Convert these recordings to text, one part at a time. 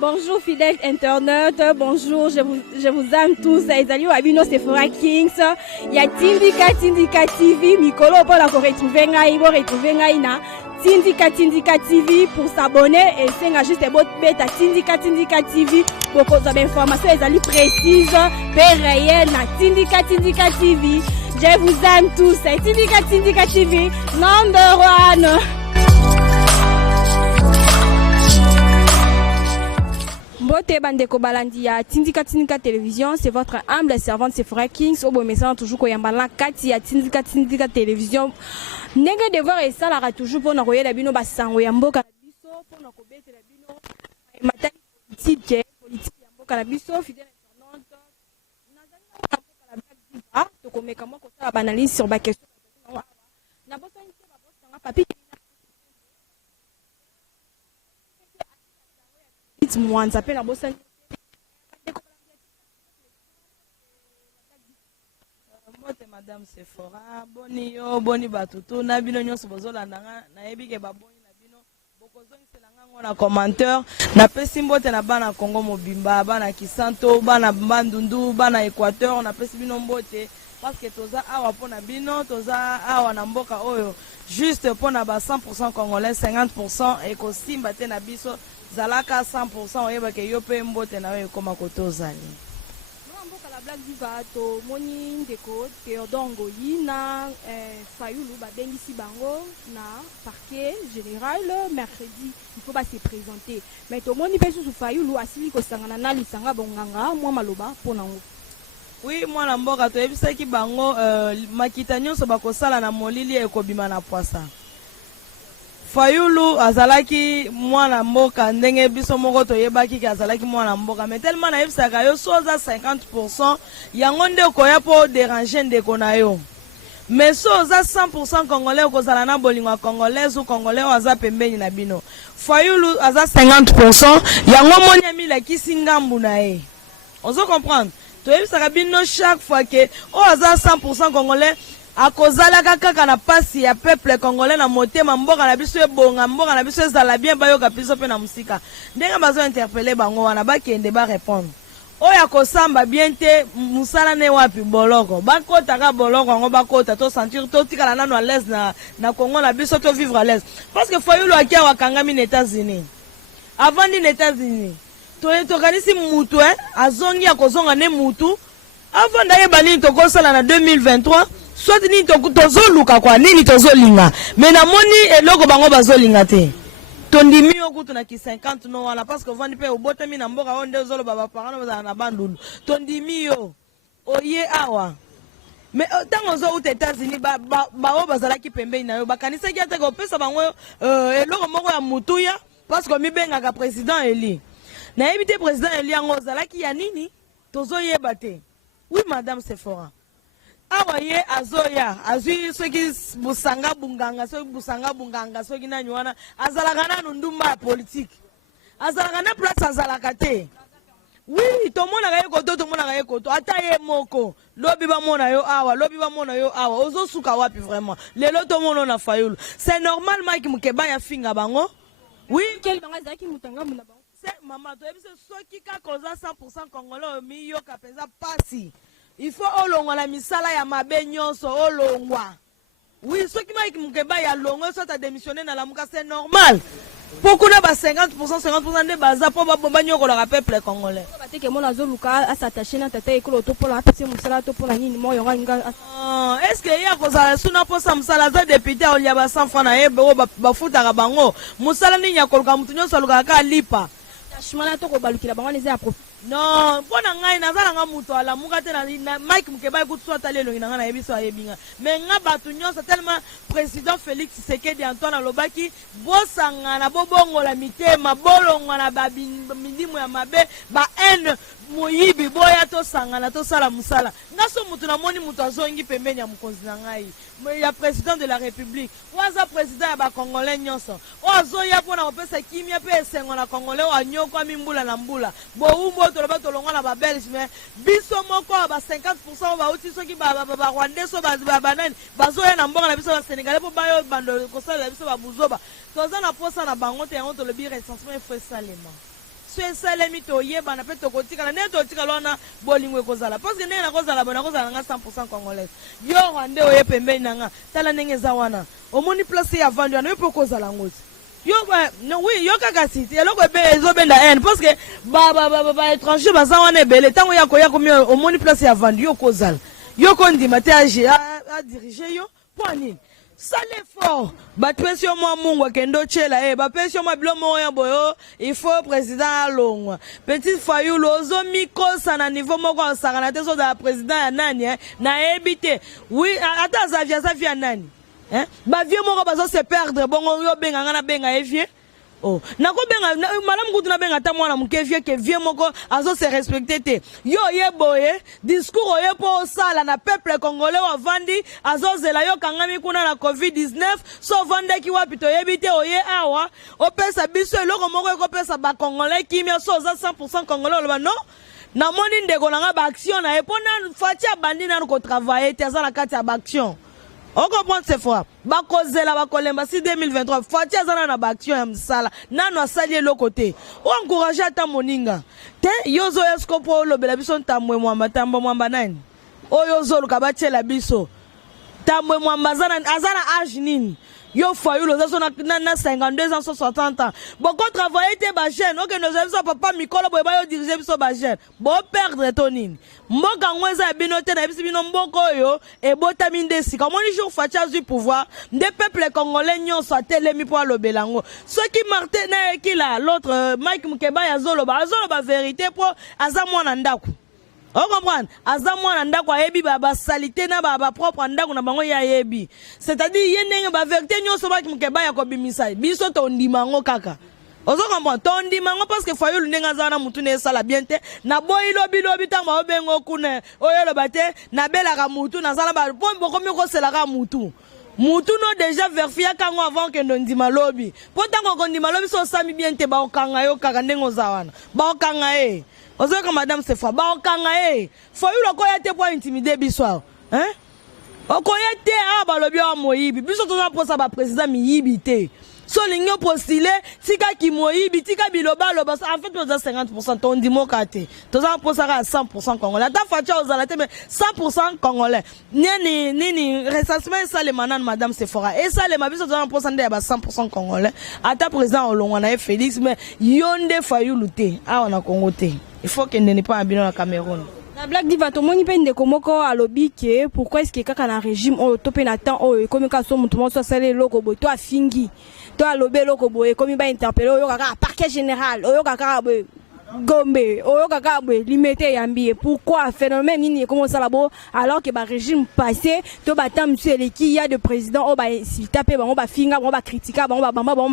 Bonjour fidèles internautes, bonjour, je vous aime tous. Ezali Wabino Sephora Kings. Il y a Tindika TV, Mikolo pour la retrouver ngai na Tindika TV pour s'abonner et c'est juste bot beta Tindika TV pour cause d'informations ezali précises, réelles na Tindika TV. Je vous aime tous. Tindika TV, number one. Mbote bandeko balandi ya Tindika Télévision, c'est votre humble servante Sephora Kings. Obo message toujours ko yambala kati ya Tindika Télévision. Ndenge devoir et ça la toujours pour na koyela bino basango ya mboka na biso pour na kobetela bino matali politique ya mboka na biso fidèle internaute. Nazali na mboka la Black Diva to komeka moko sa banalise sur ba question na bosa nte ba bosa papi Mwanza pe na bosa Mbote Madame Sephora boni yo boni batutu na bino nyonso bozolanda na yebike baboni na bino bokozongisela ngango na commentaire na pesi mbote na bana Kongo mobimba bana Kisanto bana Bandundu bana Équateur na pesi bino mbote parce que toza awa pona bino toza awa na mboka oyo juste pona ba 100% congolais 50% et kosimba te na biso zalaka 100% oyeba ke yo pe mbote na yo koma kotozali mboka la Black Diva to moni ndeko Théodongo yina Fayulu babengisi bango na parquet général mercredi il faut pas se présenter mais to moni pe sous Fayulu asili ko sangana na lisanga bonganga mwa maloba pona ngo. Oui, moi na mboka to yebisaki bango makita nyonso bakosala na molili ekobima na poisa. Fayulu azalaki mwana mboka ndenge biso moko to yebaki ki azalaki mwana mboka mais tellement na yebisaka yo soza 50% yango nde koya po déranger ndeko na yo. Mais soza 100% congolais kozala na bolingo congolaise ou congolais aza pembeni na bino. Fayulu aza 50% yango moni amila kisingambu na ye. Ozo comprendre? To yebisaka bino chaque fois que o aza 100% congolais akozala kaka na pasi ya peuple congolais na motema mboka na biso ebonga mboka na biso ezala bien bayoka biso pe na musika ndenge bazo interpeller bango wana bakende ba répondre oya kosamba bien te musala ne wapi boloko bakota ka boloko ngo bakota to sentir to tikala nano à l'aise na Congo na biso to vivre à l'aise parce que Fayulu akia wakangami na États-Unis avant ni États-Unis to kanisi mutu azongi akozonga ne mutu avant d'ailleurs bani to kosala na 2023 soit ni tozoluka kwa nini tozolinga mais na moni eloko bango bazolinga te tondimi yo kutu na ki 50 no wana parce que vandi pe obotami na mboka onde ozolo baba parano bazana na bandulu tondimi yo oye awa mais tango zo uta États-Unis ba o bazalaki pembeni na yo bakanisa ki ate ko pesa bango eloko moko ya mutuya parce que mibenga ka président Eli na yebite président Eli ngo zalaki ya nini tozoyeba te. Oui Madame Sephora awa ye azoya azwi soki busanga bunganga soki nani wana azalaka nanu ndumba ya politique azalaka na place azalaka te. Oui tomonaka ye koto tomonaka ye koto ata ye moko lobi bamona yo awa ozosuka wapi vraiment lelo tomono na Fayulu c'est normal Mike Mukeba ya finga bango. Oui Quel banga zaki mutanga muna bango c'est maman to ebise soki ka koza 100% congolais mi yo kapeza pasi il faut olongwa la misala ya mabe nyonso olongwa. Oui, ceux qui Mike Mukeba ya longo soit a démissionné dans la muka c'est normal. Beaucoup de 50% de baza pour ba nyoko la peuple congolais. Bateke mona zoluka asataché na tata ekolo to pour la pesi musala to pour la nini mo yonga nga. Est-ce que ya kozala suna po sa musala za député olia ba 100 francs na yebo ba futa bango. Musala ni nyakoluka mutu nyonso luka ka lipa. Tashimana to ko balukila bango neze ya profit. Non, pona ngai nazala nga muto ala muka te na Mike Mukeba ekutswa talelo ngina na yebiso ayebinga. Mais nga batu nyonso tellement président Félix Tshisekedi Antoine Lobaki bosanga na bobongo la mitema bolonga na babindimu ya mabe ba haine moyibi boya to sanga na to sala musala. Ngaso mutu na moni mutu azongi pembeni ya mukonzi na ngai. Ya président de la République. Waza président ya ba congolais nyonso. Ozoya pona opesa kimia pe esengo na congolais wa nyoko mimbula na mbula. Bo umbo to ba to longa na ba belge mais biso moko ba 50% ba uti soki ba rwandais so ba banani bazoya na mbonga na biso ba sénégalais po ba yo bando ko sala biso ba buzoba. Toza na posa na bango te yango to le bi recensement il faut salement. so esalemi toyeba na pe tokotikala nde totikala wana bolingo ekozala parce que ndenge nakozala bona kozala nga 100% congolaise yo rwande oye pembeni na nga tala ndenge eza wana omoni place ya vandi wana yo mpe okozala ngoti yo no oui yo kaka siti eloko ebe ezobenda haine parce que ba étranger baza wana ebele ntango ya koya komi omoni place ya vandi yo okozala yo kondima te a dirige yo mpo nini sale fort bapesi yo mwa mungu akende otyela bapesi yo mwa bilo moko ya boyo il faut président alongwa petit fayulu ozomikosa na niveau moko osakana te sozala président ya nani nayebi te oui ata aza vie ya nani bavie moko bazose perdre bongo yo benga nga na benga ye vie nakobenga malamu kutu nabenga ata mwana moke vie ke vie moko azose respecte te yo ye boye discours oye mpo osala na peuple congolais ovandi azozela yo kangami kuna na covid-19 so ovandaki wapi toyebi te oye awa opesa biso eloko moko ekopesa bacongolais kimia so oza 100% congolais oloba non namoni ndeko nanga baaction na ye mpo nanu fati abandi nanu kotravaille te aza na kati ya baaction. On comprend ces fois. Bakozela bakolemba si 2023. Fati azana na baction ya msala. Nano asali lo côté. O encourager ata moninga. Te yozo eskopo lo bela biso ntamwe mwamba tambo mwamba nani. O yozo lo kabatela biso. Tamwe mwamba azana âge nini. Yo fayulu zaso na 52 ans 60 ans. Boko travailler te ba jeune. OK nous avons papa Mikolo boy ba yo diriger biso ba jeune. Bo perdre tonine. Mboka ngweza binote na biso bino mboko yo e botami ndesi. Comme on jour facha du pouvoir, des peuples congolais nyonso atelemi po lobelango. Ceux qui Martin na ekila l'autre Mike Mukeba ya zoloba vérité po aza mwana ndako. On comprend aza mwana ndako ayebi ba salité na ba propre ndako na bango ya yebi. C'est-à-dire yendenge ba vérité nyonso ba Mukeba ya ko bimisa. Biso to ndimango kaka. Ozo comprend tondi mango parce que fayulu ndenga zana mutu ne sala bien te na boyi lobi tamba obengo kuna oyo lobate na bela ka mutu na sala ba pombo komi ko sela ka mutu no déjà vérifier kango avant que ndima lobi potango ko ndima lobi so sami bien te ba okanga yo kaka ndengo zawana ba okanga ozo ka madame Sefa ba okanga fayulu ko ya te po intimider biswa okoya te ba lobi wa moyibi biso to za posa ba président miyibi te. So l'union postulé, tika ki moyibi, tika biloba loba, en fait nous avons 50% ton dimokate. Nous avons posé à 100% congolais. Ta fatia aux alaté mais 100% congolais. Ni recensement ça les manan madame Sephora. Et ça les mabiso nous avons posé à 100% congolais. Ata président Olongwana Félix mais yonde fayuluté. Ah on a congoté. Il faut qu'il n'est pas habillé au Cameroun. La blague diva to moni pe ndeko moko alobi ke pourquoi est-ce que kaka na régime o topé na temps o comme ka so mutu mo so sale loko bo to afingi to alobe loko bo e comme ba interpeller o kaka parquet général o kaka bo Gombe o kaka bo limité yambi pourquoi phénomène nini comment ça là-bas alors que ba régime passé to ba tam monsieur eleki ya de président o ba s'il taper ba on ba finga ba critiquer ba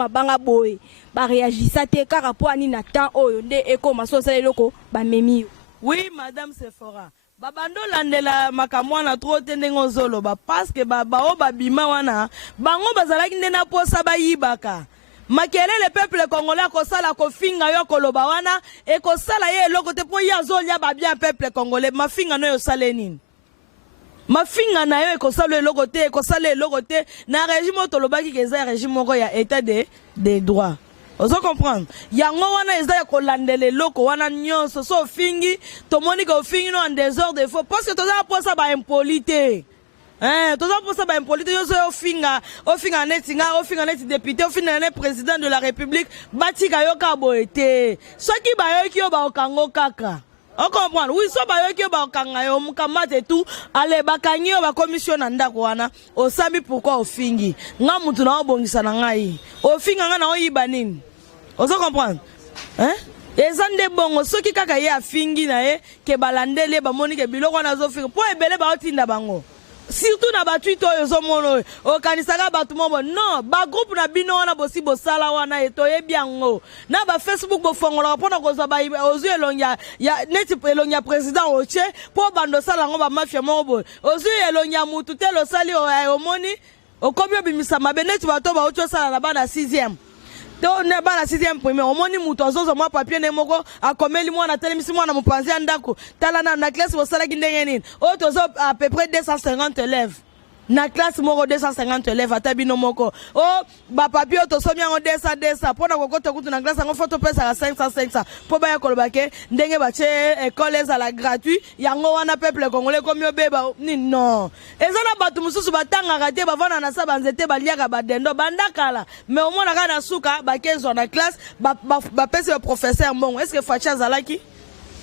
banga boy ba réagir te ka rapport ani na temps o nde e comme so sale loko ba memi. Oui, madame Sephora. Babando landela makamwana trop tendengo zolo ba parce que ba bima wana bango bazalaki ndena posa ba yibaka. Makele le peuple congolais ko sala ko finga yo koloba wana e ko sala ye loko te po ya zolia ba bien peuple congolais mafinga no yo sale nini. Mafinga na yo e ko sala loko te ko sala loko te na régime tolobaki ke za régime moko ya état de droit. Ozo comprendre yango wana eza ya kolandele loko wana nyonso so fingi tomoni ko fingi no en désordre faux parce que toza posa ba impolité toza posa ba impolité yo so ofinga neti député ofinga ne président de la république batika yo ka boete soki ba yo ki yo ba okango kaka. On comprend oui so ba yo ki yo ba okanga yo mukamate tout ale bakangi yo ba commission na ndako wana osami pourquoi ofingi nga mutu na obongisa na ngai ofinga nga na oyiba nini. Ozo comprendre ezande bongo soki kaka ye afingi na ye ke balandele ba moni ke biloko na zo finga po ebele ba otinda bango surtout na ba tweet oyo zo mono o kanisaka batu mobo non ba groupe na bino wana bosi bosala wana etoye biango na ba Facebook bo fongola pona ko zo ba ozu elongia ya neti elongia président oche po bando sala ngo ba mafia mobo ozu elongia mutu telo sali o moni o komyo bimisa mabeneti bato ba ocho sala na bana 6e. To ne ba la 6e premier au moni muto zozo mwa papier ne moko akomeli mwana telemisi mwana mupanzi andako tala na classe bo sala kindenge nini o tozo à peu près 250 élèves na classe moko 250 élèves ata bino moko oh ba papier to somi ngo 200 pona kokota kutu na classe ngo photo pesa 500 po ba ya koloba ke ndenge ba che école za la gratuit yango wana peuple congolais comme obeba ni non ezana batu mususu batanga kate bavana na sa banzete baliaka badendo bandakala mais au moins na suka ba 15 na classe ba pesa professeur mbongo est-ce que facha zalaki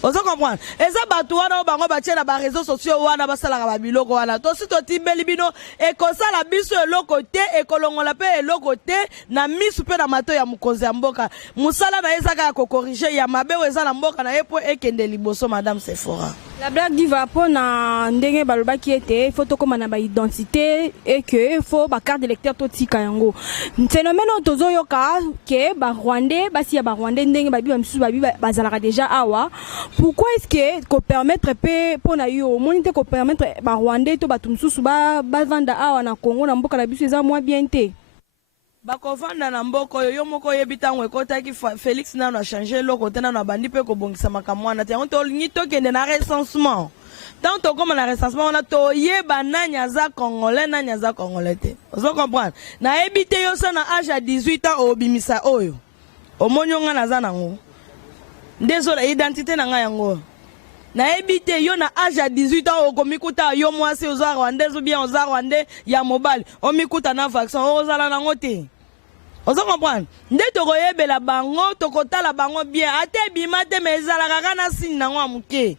ozo comprendre eza batu wana bango batie na ba réseaux sociaux wana basala ba biloko wana to si to timbeli bino e kosala biso eloko te e kolongola pe eloko te na misu pe na mato ya mukonzi ya mboka musala na ezaka ya kokorriger ya mabe eza na mboka na epo ekende liboso madame Sephora. La blague diva pour na ndenge baloba qui était faut comme na ba identité et que faut ba carte d'électeur to tika yango phénomène tozo yoka ke ba rwandais basi ya ba rwandais ndenge ba biba msusu ba biba bazalaka déjà awa pourquoi est-ce que ko permettre pe pona yo monite ko permettre ba rwandais to ba tumsusu ba vanda awa na Congo na mboka la biso eza moins bien te bakovanda na mboko yo moko yebitango ekotaki Félix nano a changé loko tena na bandi pe ko bongisa makamwana te on to lingi to kende na recensement tant to comme na recensement on a to yeba nanya za congolais te ozo comprendre na ebité yo sa na âge à 18 ans obimisa oyo omonyonga na za nango désolé identité na nga yango na ebité yo na âge à 18 ans okomikuta yo mwasi oza rwandais ou bien oza rwandais ya mobile omikuta na vaccin ozala nango te ozo comprendre nde tokoyebela bango tokotala bango bien ate bima te mais ezalaka kaka na signe nango ya moke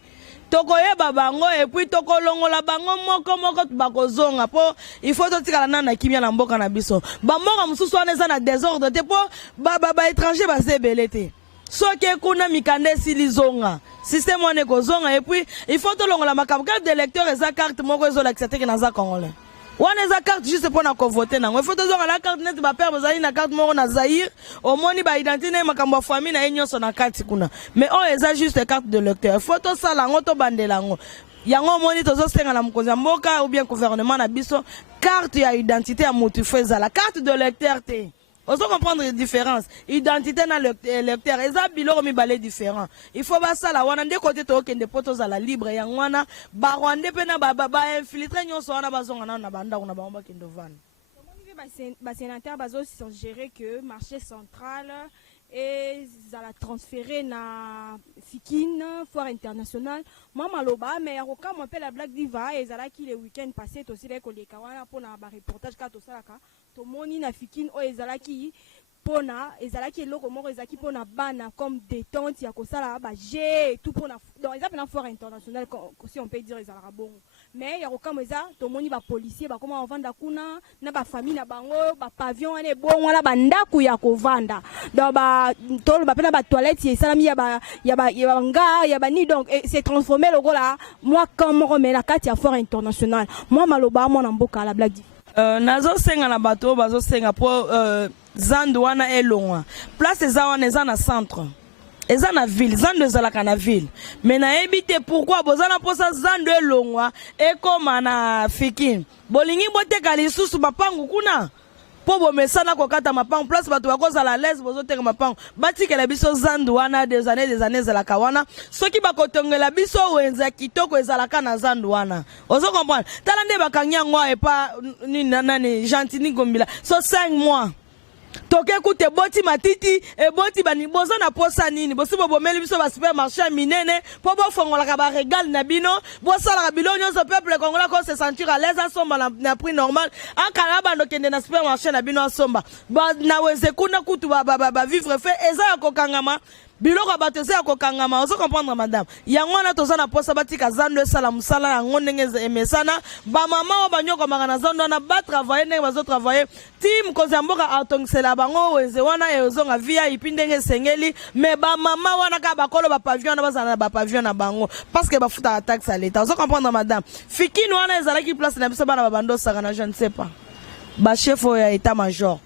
tokoyeba bango et puis tokolongola bango moko bakozonga po il faut totikala na kimia na mboka na biso bamboka mosusu wana eza na désordre te po ba étranger base ebele te soki kuna mikanda esili zonga système wana ekozonga et puis il faut tolongola makambo carte d'électeur eza carte moko ezolakisa teke naza congolais wana eza carte juste mpona kovote nango il faut tozonga la carte neti bapere bozali na carte moko na Zaïre omoni baidentité na makambo ya famille na ye nyonso na kati kuna mais oyo eza juste carte d'électeur il faut tosala yango tobandela yango yango omoni tozosenga na mokonzi ya mboka ou bien gouvernement na biso carte ya identité ya motu fo ezala carte d'électeur te. On doit comprendre la différence. Identité na lecteur. Eza biloko mibale différent. Il faut ba sala wana nde côté to kende potos à la libre ya wana ba rwande pe na ba infiltrer nyonso wana bazonga na banda kuna ba omba kendo van. Ba sénateur bazo suggérer que marché central et za la transférer na Fikine foire internationale. Moi maloba mais yaroka mo appelle la blague diva et zala qui le week-end passé to sile ko leka wana pona ba reportage ka to salaka to moni na Fikine o ezala ki pona ezala ki eloko moko ezaki pona bana comme détente ya ko sala ba G tout pona donc ezala na foire internationale si on peut dire ezala bon mais yaroka mo eza to moni ba policier ba comment vanda kuna na ba famille na bango ba pavillon ane bon wala ba ndaku ya ko vanda donc ba tolo ba pena ba toilette esalami ya ba nga ya ba ni donc c'est transformé le là moi comme remets la carte ya foire internationale moi maloba moi na mboka la blague nazo senga na bato bazo senga po zandu wana elongwa place eza wana eza na centre eza na ville zandu ezalaka na ville mais na ebité pourquoi bozana posa zandu elongwa ekoma na Fikine bolingi boteka lisusu mapangu kuna po bomesana kokata mapangu place bato bakozala l'aise bozoteka mapangu batikela biso zandu wana des années ezalaka wana soki bakotongela biso wenza kitoko ezalaka na zandu wana ozo comprendre tala nde bakangi yango epa nani Gentini Gombila so 5 mois toke kute boti matiti e boti bani boza na posa nini bosi bomeli biso ba supermarché minene po bofongola ka ba régal na bino bosala ka bilo nyonso peuple congolais ko se sentir à l'aise asomba na prix normal akala bando kende na supermarché na bino asomba ba na weze kuna kutu ba vivre fait eza ya kokangama biloko batese ya kokangama ozo comprendre madame yango na toza na posa batika zando esala musala yango ndenge emesana ba mama o banyoko mangana zando na ba travailler ndenge bazo travailler team kozamboka atongisela bango weze wana ezonga via ipindenge sengeli mais ba mama wana ka bakolo ba pavillon na bazana ba pavillon na bango parce que ba futa taxe à l'état ozo comprendre madame Fikine wana ezala ki place na biso bana ba bando saka na je ne sais pas ba chef ya état major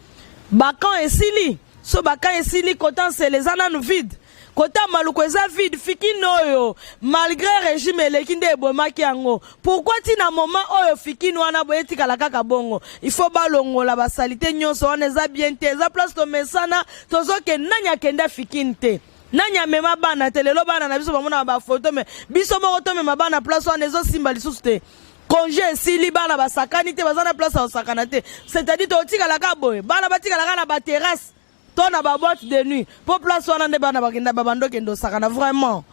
ba quand esili so ba quand esili kotan c'est les ananu vide kota maluko eza vide Fikine oyo malgré régime eleki nde ebomaki yango pourquoi tina moment oyo Fikine wana boyetikala kaka bongo il faut balongola basalite nyonso wana eza bien te eza place tomesana tozoke nani akenda Fikine te nani amema bana te lelo bana na biso bamona ba photo mais biso moko tomema bana place wana ezosimba lisusu te congé esili bana basakani te baza na place osakana te, c'est-à-dire totikalaka boye bana batikalaka na baterrasse to na baboîte de nuit po place wana nde bana bakenda babandokende osakana vraiment.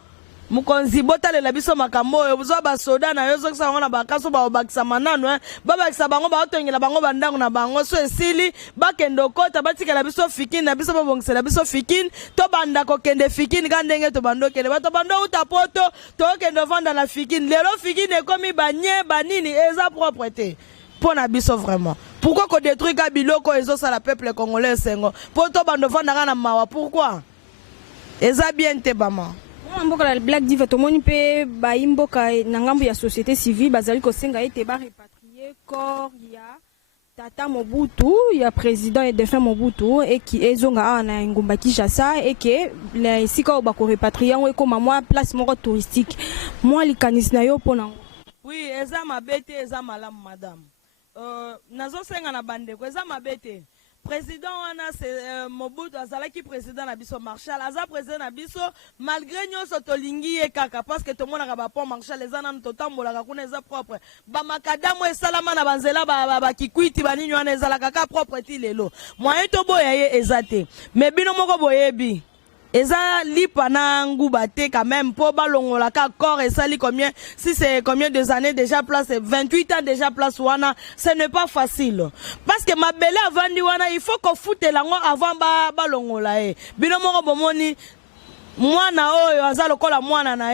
Mukonzi botalela biso makambo oyo bozwa basoda na yo zokisa bango na bakaso baobakisa manano babakisa bango baotongela bango bandango na bango so esili bakende okota batikela biso fikini na biso babongisela biso fikini to banda kokende fikini ka ndenge to bandokende bato bando uta poto tokende ovanda na fikini lelo fikini ekomi banye banini eza propre te pona biso vraiment. Pourquoi ko détruire ka biloko ezosala peuple congolais sengo poto bando vanda na mawa pourquoi eza bien te bama. Mboka la Black Diva tomoni pe ba imboka na ngambo ya société civile bazali ko senga ete ba répatrier corps ya Tata Mobutu ya président et défunt Mobutu et qui ezonga na ngumba Kinshasa et que la sika ba ko répatrier ngo ko mamwa place moko touristique moi likanis na yo pona. Oui, eza mabete eza malamu madame. Nazo senga na bande ko eza mabete. Président wana c'est Mobutu azalaki président na biso Marshal aza président na biso malgré nyonso tolingi ye kaka parce que tomonaka ba pont Marshal eza nanu totambolaka kuna eza propre ba makadamo esalama na banzela ba kikwiti banini wana ezalaka ka propre ti lelo moyen to boya ye eza te mais bino moko boyebi eza lipa na nguba te quand même po balongola ka corps esali combien si c'est combien de années déjà place 28 ans déjà place wana ce n'est pas facile parce que mabele avandi wana il faut qu'on foute lango avant balongola bino moko bomoni mwana oyo aza lokola mwana na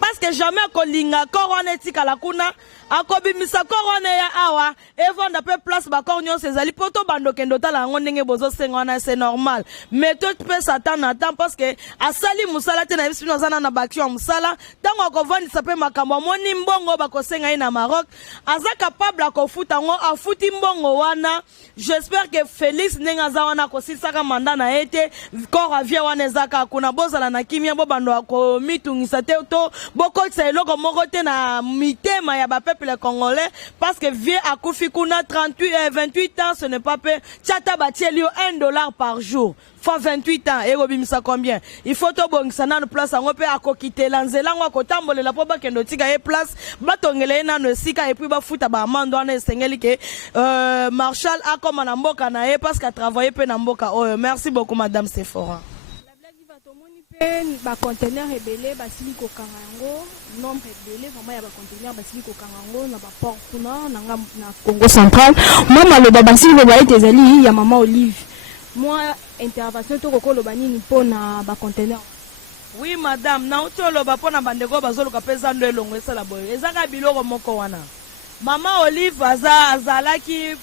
parce que jamais kolinga korone tikala kuna akobimisa korone ya awa evanda pe place ba kornyo sezali poto bando kendo tala ngo ndenge bozo senga wana c'est normal mais tout peut s'attendre attend parce que asali musala te na biso zana na baction musala tango akovandisa pe makambo moni mbongo bakosenga ina Maroc aza capable akofuta ngo afuti mbongo wana j'espère que Félix nenga za wana kosisaka mandat na ete corps avia wana ezaka kuna bozala na kimia bo bando akomitungisa te to boko eloko moko te na mitema ya ba peuple congolais parce que vieux akufi kuna 28 ans ce n'est pas peu chata batieli $1 par jour fois 28 ans et robimisa combien il faut to bongisa na place ngo pe akokitela nzela ngo akotambolela po bakendo tika e place batongele na no sika et puis ba futa ba amando na esengeli ke Marshal akoma na mboka na ye parce qu'a travaillé pe na mboka oyo. Merci beaucoup madame Sephora. Ba conteneur rebelle basili ko kangango nombre rebelle vraiment ya ba conteneur basili ko kangango na ba port kuna na Congo central mama lo ba basili ko ba etezali ya mama Olive moi intervention to ko lo banini pona ba conteneur. Oui madame na utolo ba pona bandeko bazoluka pesa ndo elongo esala boyo ezaka biloko moko wana mama Olive azalaki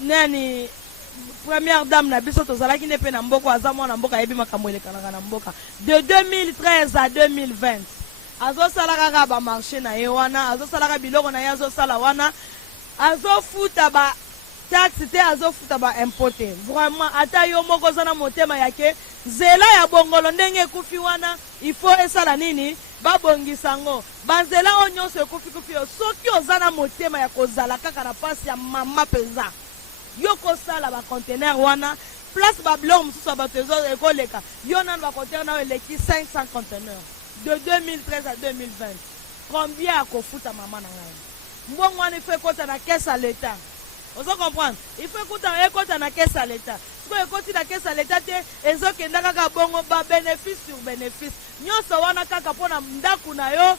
nani première dame na biso tozalaki ne pe na mboko azamo na mboka yebi makambo elekanaka na mboka de 2013 à 2020 azosalaka ka ba marché na ye wana azosalaka biloko na ye azosala wana azofuta ba taxe te azofuta ba importe vraiment ata yo moko zana motema yake zela ya bongolo ndenge ekufi wana il faut esala nini babongisa ngo banzela onyonso ekufi soki ozana motema ya kozala kaka na pasi ya mama peza yoko sala ba conteneur wana place ba blom mususu ba tezo ekoleka yona ba conteneur na eleki 500 conteneurs de 2013 à 2020 combien akofuta mama na ngai mbongo wana fait kota na caisse à l'état ozo comprendre il faut kota na caisse à l'état ko ekoti na caisse à l'état te ezokenda kaka bongo ba bénéfice sur bénéfice nyonso wana kaka pona ndaku na yo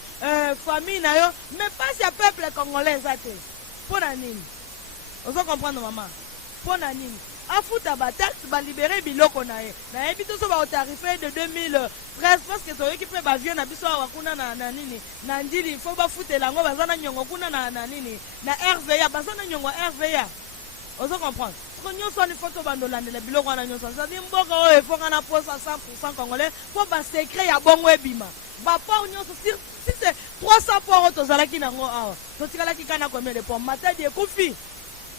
famille na yo mais pas ya peuple congolais ate pona nini ozo comprendre maman pona nini afuta ba taxe ba libérer biloko na ye na yebi to so ba tarifé de 2013 parce que to équipe ba vieux na biso wa kuna na nini na ndili il faut ba futela ngo bazana nyongo kuna na nini na RVA bazana nyongo RVA ozo comprendre ko nyonso ni photo bandolandela biloko na nyonso ça dit mboka o efonga na posa 100% congolais pour ba secret ya bongo ebima ba pa nyonso si c'est 300 pour to zalaki nango awa to tikalaki kana combien de pommes matadi ekufi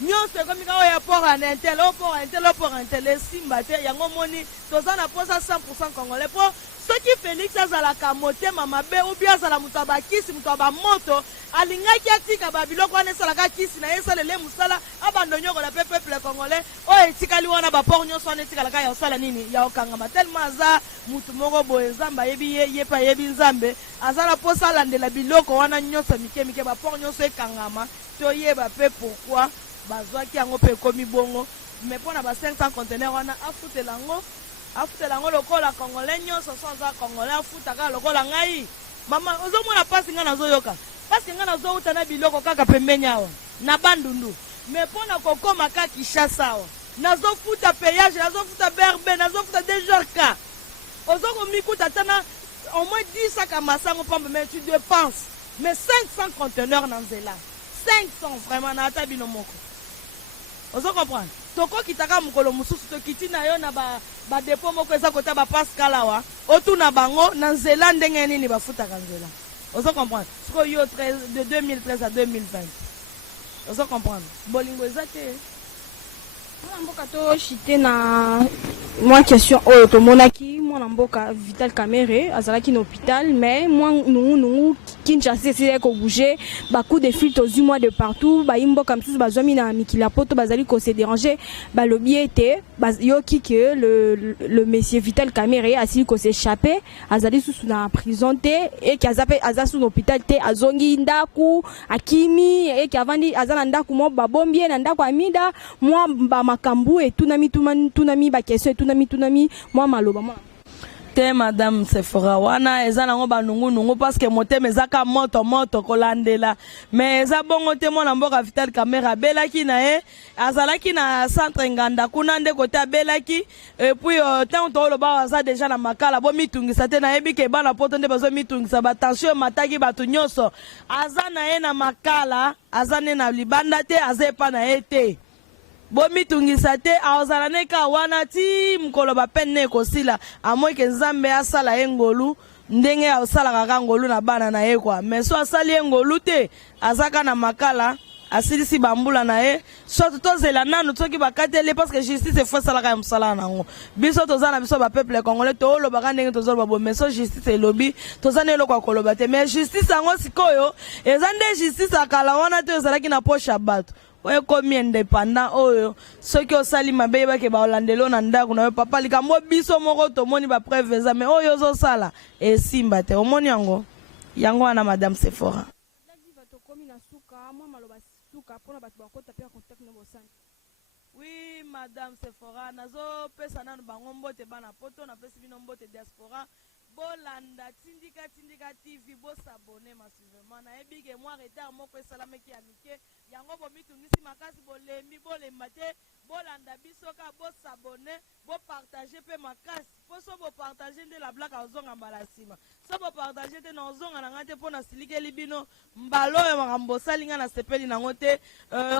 nyonso ekomi kaka oyo port en intel o port en intel o port en intel esimba te yango moni toza na posa 100% congolais mpo soki félix azalaka motema mabe ubi azala moto ya bakisi moto ya bamoto alingaki atika babiloko wana esalaka kisi na ye esalele mosala abando nyokola mpe peuple congolais oyo etikali wana baport nyonso wana etikalaka ya kosala nini ya kokangama telema aza motu moko boye nzambe ayebi ye mpe ayebi nzambe aza na mposa alandela biloko wana nyonso mike mike baport nyonso ekangama toyeba mpe pourkui bazwaki yango mpe ekomi bongo mais mpo na ba 500 conteneur wana afutela yango lokola congolais nyonso so aza congolais afutaka lokola ngai mama ozomona mpasi ngai nazoyoka mpasi ngai nazouta na biloko kaka pembeni awa na bandundu mais mpo na kokóma ka Kinshasa awa nazofuta payage nazofuta berbe nazofuta DGRK ozokomikuta tana au moins 10 sacs à masango pambe mais tu dépenses mais 500 conteneurs na nzela 500 vraiment na ata bino moko ozo comprendre tokokitaka mokolo mosusu tokiti na yo na badepo moko eza kota bapascal awa otuna bango na nzela ndenge nini bafutaka nzela ozo comprendre siko yo de 2013 à 2020 ozo comprendre bolingo eza te mwana mboka toshite na mwa question oyo tomonaki mwana mboka Vital Kamerhe azalaki na hôpital mais mwa nungu Kinshasa esili kobouge bacoup de fil tozwi mwa de partout bayimboka misusu bazwami na mikili ya poto bazali kose déranger balobi ete yoki ke le monsieur Vital Kamerhe asili kose échappé azali susu na prison te eke aza su na hôpital te azongi ndaku akimi eke avandi aza na ndaku mo babombi ye na ndaku amida mwa makambu etunami bakestion etunami mwa maloba mwana te madame Sephora wana eza nango banungu parce que motema ezaka moto kolandela mais eza bongo te mwana mboka Vital Kamerhe abelaki na ye azalaki na centre nganda kuna nde kote abelaki et puis tant toloba aza déjà na makala bo mitungisa te nayebi ke bana poto nde bazo mitungisa batension mataki bato nyonso aza na ye na makala aza ne na libanda te aza epa na ye te bomitungisa te azala neka wana ti mokolo bapene ekosila amoike nzambe asala ye ngolu ndenge asalaka kaka ngolu na bana na ye kwa mais so asali ye ngolu te azaka na makala asilisi bambula na ye soki tozela nanu soki bakateli parce que justice efo esalaka ya mosala nango biso toza na biso bapeuple congolais toolobaka ndenge tozoloba bo mais so justice elobi toza na eloko ya koloba te mais justice yango sikoyo eza nde justice akala wana te ezalaki na poshe ya bato oyo komi indépendant oyo soki osali mabe yebake baolandelo na ndako na yo papa likambo biso moko tomoni bapreuve eza mais oyo ozosala esimba te omoni yango wana madame Sephora oui madame Sephora nazopesa nanu bango mbote bana poto napesi bino mbote diaspora bolanda tindika TV bosabone masuvement nayebi ke mwa retard moko esalamaki ya mike yango bomitungisi makasi bolembi bolemba te bolanda biso ka bosabone bopartage mpe makasi po so bopartage nde la blaka ozonga mbala nsima so bopartage te na ozonga na nga te mpo na silikeli bino mbala oyo makambo osali nga na sepeli nango te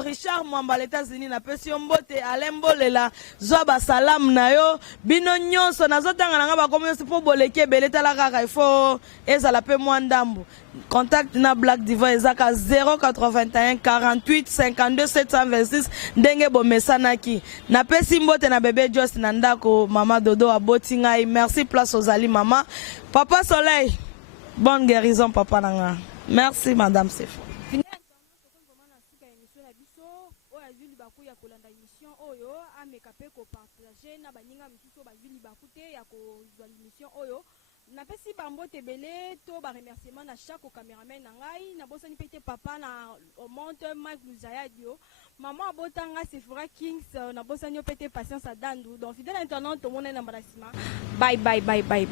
Richard Mwambala États-Unis napesi yo mbote alembolela zwa basalamu na yo bino nyonso nazotanga na nga bakomi nyonso mpo boleki ebele tala kaka ifo ezala mpe mwa ndambu contact na Black Diva ezaka 081 48 52 726 ndenge bomesanaki napesi mbote na bebe Jos na ndako mama Dodo aboti ngai merci place ozali mama papa Soleil bonne guérison papa nanga merci madame Sephora napesi bambote ebele to baremerciement na chaque cameraman na ngai nabosani mpe te papa na monte Mike Luzayadio mama abotanga Sephora Kings nabosani yo mpe te patience adandu donc fidèle internaute tomona na mbala nsima bye